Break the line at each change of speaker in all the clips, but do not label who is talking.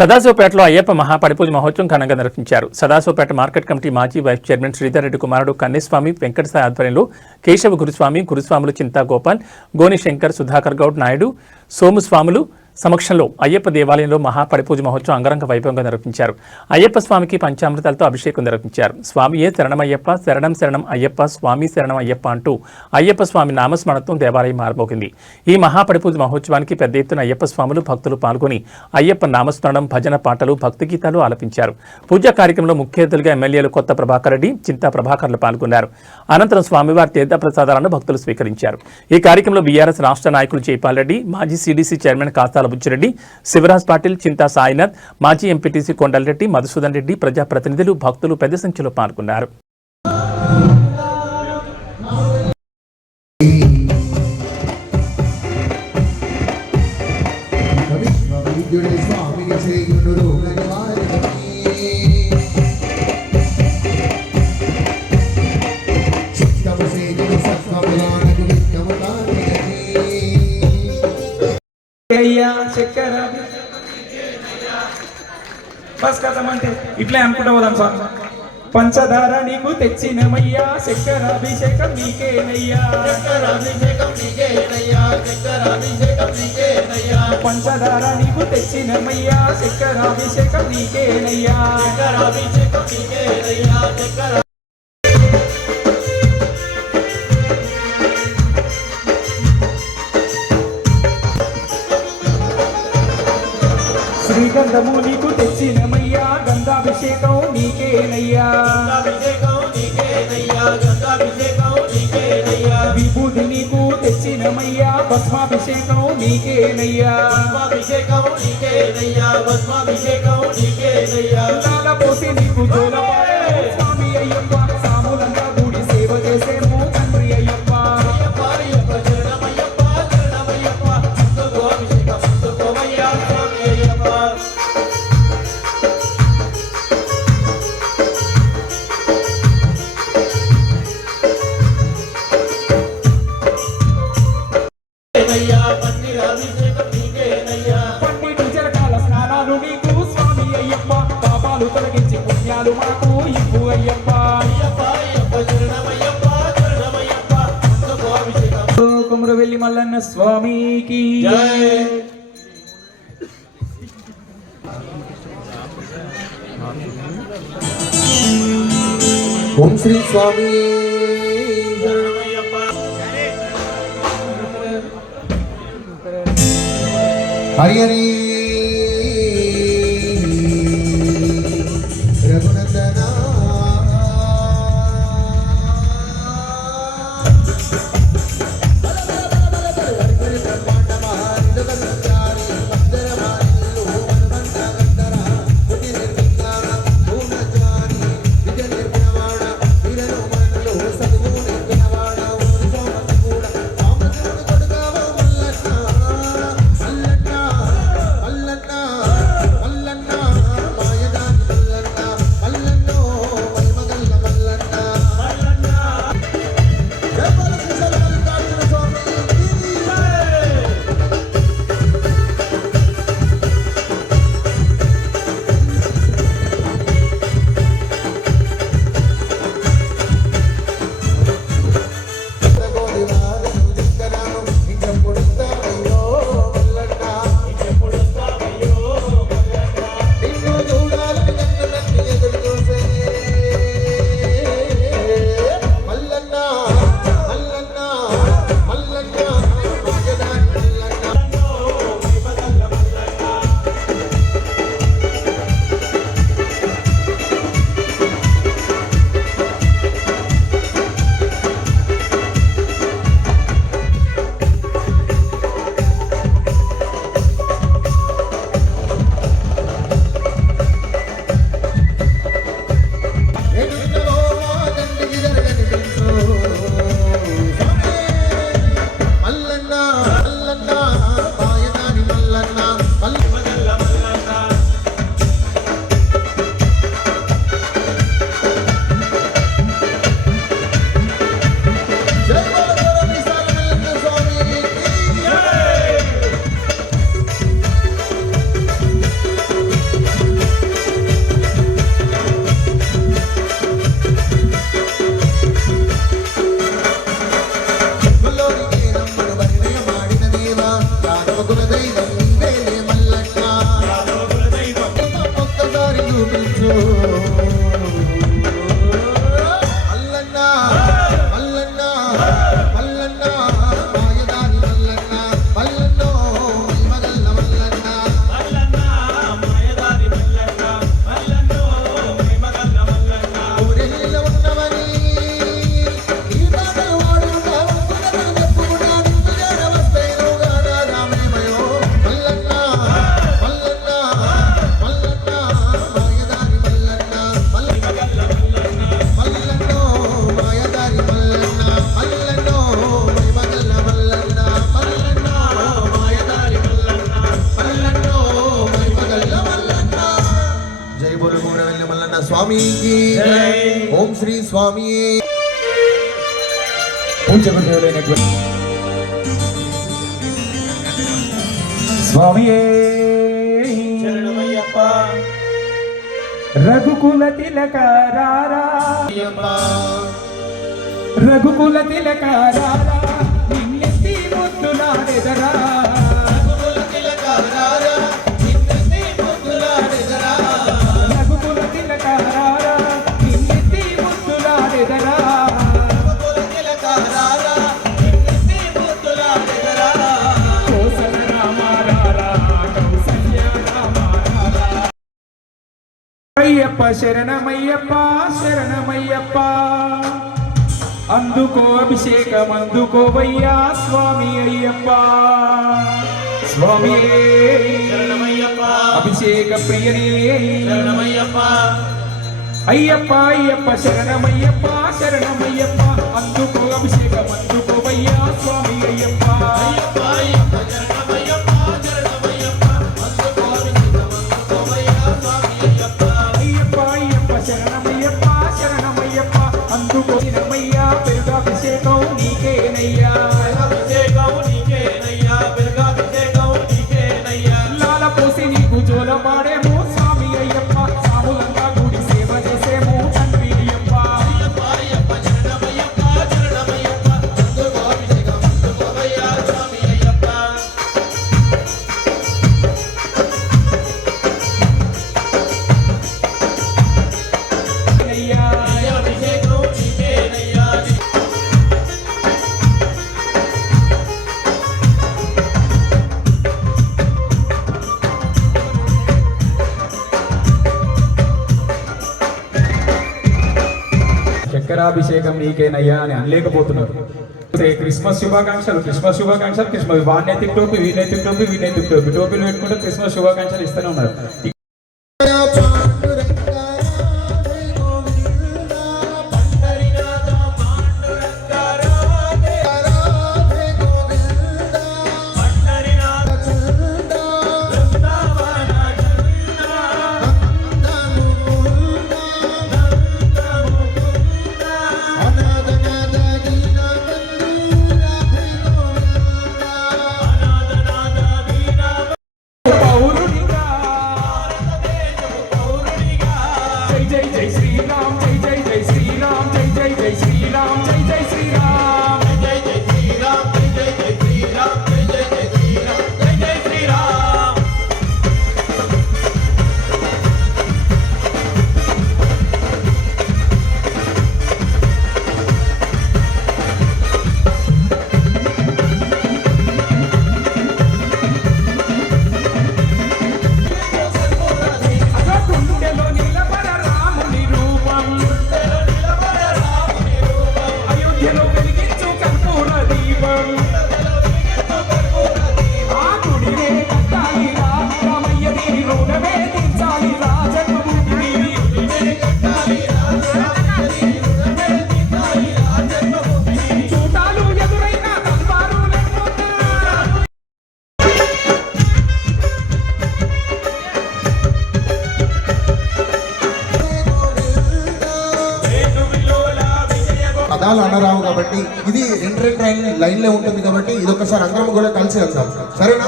సదాశివపేటలో అయ్యప్ప మహాపడిపూజ మహోత్సవం ఘనంగా నిర్వహించారు. సదాశివపేట మార్కెట్ కమిటీ మాజీ వైస్ చైర్మన్ శ్రీధర్రెడ్డి కుమారుడు కన్నేస్వామి వెంకటసాయి ఆధ్వర్యంలో కేశవ గురుస్వామి గురుస్వాములు చింతా గోపాల్ గోని శంకర్ సుధాకర్ గౌడ్ నాయుడు సోముస్వాములు సమక్షంలో అయ్యప్ప దేవాలయంలో మహాపడిపూజ మహోత్సవం అంగరంగ వైభవంగా నిర్వహించారు. అయ్యప్ప స్వామికి పంచామృతాలతో అభిషేకం నిర్వహించారు. స్వామియే శరణమయ్యప్ప శరణం శరణం అయ్యప్ప స్వామి శరణం అయ్యప్ప అంటూ అయ్యప్ప స్వామి నామస్మరణతో దేవాలయం మారబోగింది. ఈ మహాపడిపూజ మహోత్సవానికి పెద్ద ఎత్తున అయ్యప్ప స్వాములు భక్తులు పాల్గొని అయ్యప్ప నామస్మరణం భజన పాటలు భక్తి గీతాలు ఆలపించారు. పూజా కార్యక్రమంలో ముఖ్య అతిథులుగా ఎమ్మెల్యేలు కొత్త ప్రభాకర్ రెడ్డి చింతా ప్రభాకర్లు పాల్గొన్నారు. అనంతరం స్వామివారి తీర్థ ప్రసాదాలను భక్తులు స్వీకరించారు. ఈ కార్యక్రమంలో బీఆర్ఎస్ రాష్ట్ర నాయకులు జైపాల్ రెడ్డి మాజీ సీడీసీ చైర్మన్ కాస్తాల బుచ్చిరెడ్డి శివరాజ్ పాటిల్ చింతా సాయినాథ్ మాజీ ఎంపీటీసీ కొండలరెడ్డి మధుసూదన్ రెడ్డి ప్రజాప్రతినిధులు భక్తులు పెద్ద సంఖ్యలో పాల్గొన్నారు.
అయ్యా చక్కెర. బస్ కదమంటే ఇట్లే అనుకుంటా పోదాం సార్ పంచదార నీకు తెచ్చినమయ్యా చక్కెర అభిషేకం నీకేనయ్యా. పంచదార నీకు తెచ్చినమయ్యా చక్కెర అభిషేకం నీకేనయ్యా. శ్రీగంధము భస్మాభిషేకం నీకేనయ్యా. లాల పోసి కుమరవెల్లి మల్లన్న స్వామికి.
ఓం శ్రీ స్వామి. Hari-hari. కుమరవెల్లి మల్లన్న స్వామికి ఓం శ్రీ స్వామి
పూజగుండేవులైనటువంటి స్వామియే రఘుకుల తిలక రారా రఘుకుల అయ్యప్ప శరణమయ్యప్ప శరణమయ్యప్ప. అందుకో అభిషేకం అందుకోవయ్యా స్వామి అయ్యప్ప. స్వామి అభిషేక ప్రియనే. అయ్యప్ప అయ్యప్ప శరణమయ్యప్ప శరణమయ్యప్ప. అందుకో అభిషేకం అందుకోవయ్యా స్వామి అయ్యప్ప. అయ్యప్ప చక్కెరాభిషేకం నీకేనయ్యా అని అనలేకపోతున్నారు. క్రిస్మస్ శుభాకాంక్షలు క్రిస్మస్ శుభాకాంక్షలు క్రిస్మస్ వాడినైతికి టోపీ వీనైతికి టోపీ వీనైతికి టోపీ. టోపీలు పెట్టుకుంటే క్రిస్మస్ శుభాకాంక్షలు ఇస్తూనే ఉన్నారు.
ఒకసారి అందరం కూడా కలిసి వెళ్దాం. సరేనా?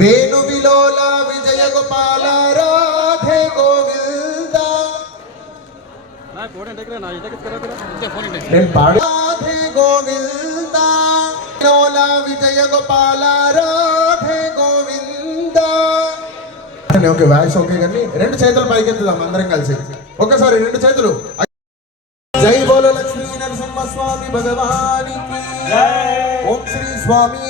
వేణు విలోల విజయ గోపాల రాధే గోవింద రాధే గోవింద. విలోల విజయ Gopala Radhe Govinda. Okay voice okay కానీ రెండు చేతులు పైకి ఎత్తుదాం అందరం కలిసి. ఒకసారి రెండు చేతులు. జై బోల లక్ష్మీ నరసింహ స్వామి భగవానికి. జై ఓం శ్రీ స్వామి.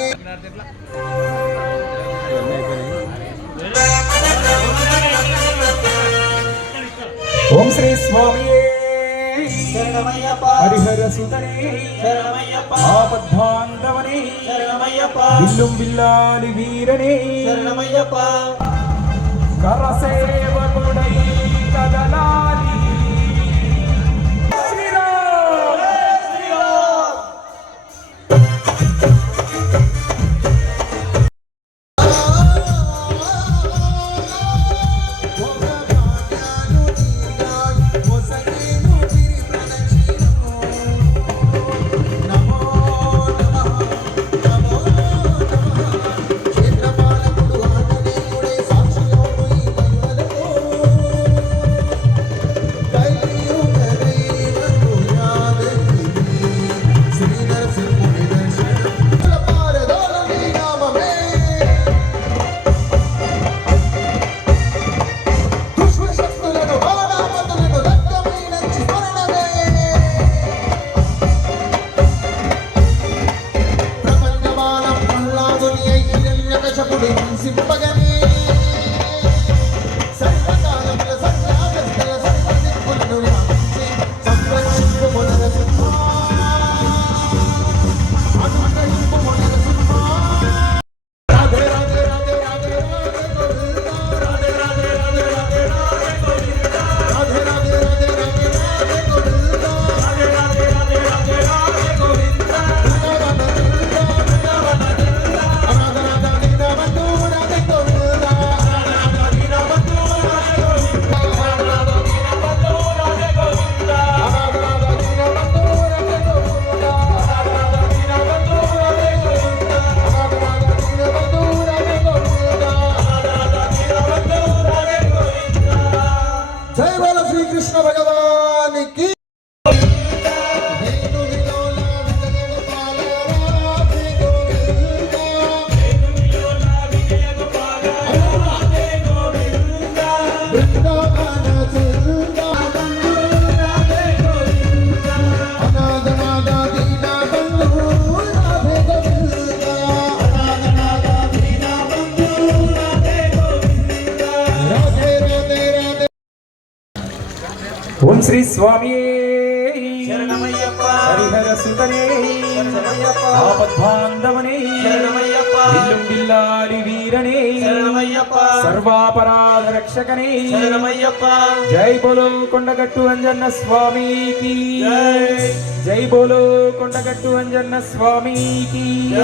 ఓం శ్రీ స్వామి. హరిహర సుతనే ఆపద్భాంధవనే విల్లుం విల్లాలి వీరనే. కరసేవకుడై
కదలా. Jaculense,
ఓం శ్రీ స్వామి. హరిహర సుతనే. వీరనే. సర్వాపరాధ రక్షకనే జై బోలో కొండగట్టు అంజన్న స్వామికి. జై. బోలో కొండగట్టు అంజన్న స్వామికి.